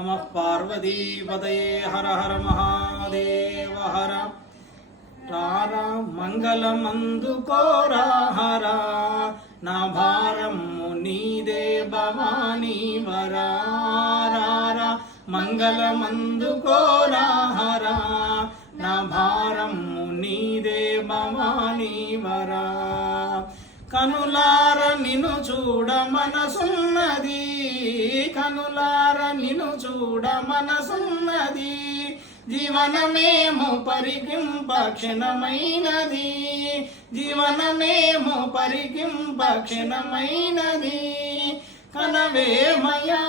नमः पार्वतीपतये हर हर महादेव हर रारा मंगलमंदुकोरा हरा ना भारम्मु नीदे भवानी वरा रारा मंगलमंदुकोरा हरा ना भारम्मु नीदे भवानी वरा కనులార నిన్ను చూడ మనసున్నది కనులార నిన్ను చూడ మనసున్నది జీవనమేమో పరికింప క్షణమైనది జీవనమేమో పరికింప క్షణమైనది కనవేమయా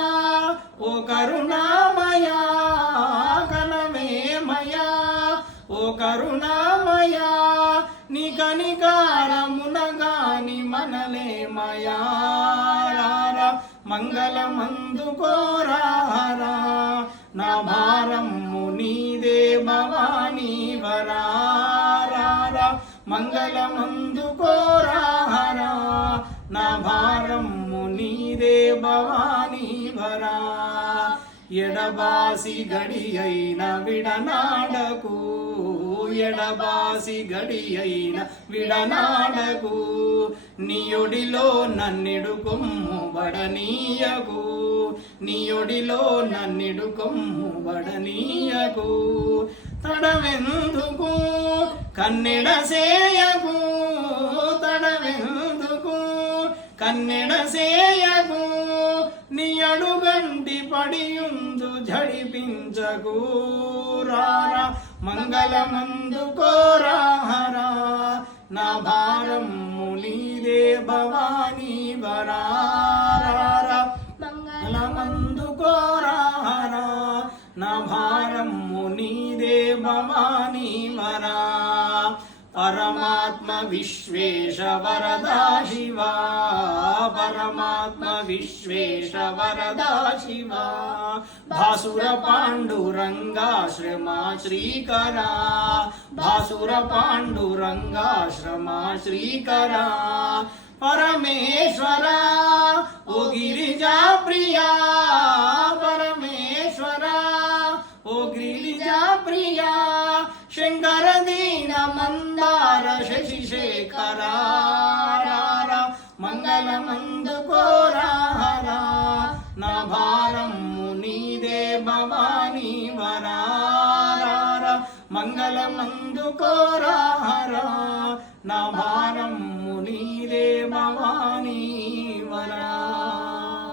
ఓ కరుణామయా కనవేమయా ఓ కరుణామయా నీ కనికారమునగాని మనలేమయా మంగళమందుకోరారా నా భారమ్ము నీదే భవానీ వరారా మంగళమందుకోరారా నా భారమ్ము నీదే భవానీ వరా ఎడబాసి గడి అయిన విడనాడకు ఎడబాసి గడి అయిన విడనాడకు నీయొడిలో నన్నిడు కొమ్ము బడనీయకు నీయొడిలో నన్నిడు కొమ్ము బడనీయకు తడవెందుకు కన్నెడ సేయకు తడవెందుకు కన్నెడ సేయకు నీ అడుగంటి పడియుందు జడిపించకు రారా మంగళమందుకోరారా నా భారమ్ము నీదే భవానీ వరారా మంగళమందుకోరారా నా భారమ్ము నీదే భవానీ వరా పరమాత్మ విశ్వేశ వరదా శివా పరమాత్మ విశ్వేశ వరదా శివా భాసుర పాండురంగాశ్రమా శ్రీకరా భాసుర పాండురంగాశ్రమా శ్రీకరా పరమేశ్వరా ఓ గిరిజా ప్రియా పరమేశ్వరా ఓ గిరిజా ప్రియా శంకర దీన మందార శశిశేఖరా మంగళమందుకోరారా నా భారమ్ము నీదే భవానీ వరారా మంగళమందుకోరారా నా భారమ్ము నీదే భవానీ వరా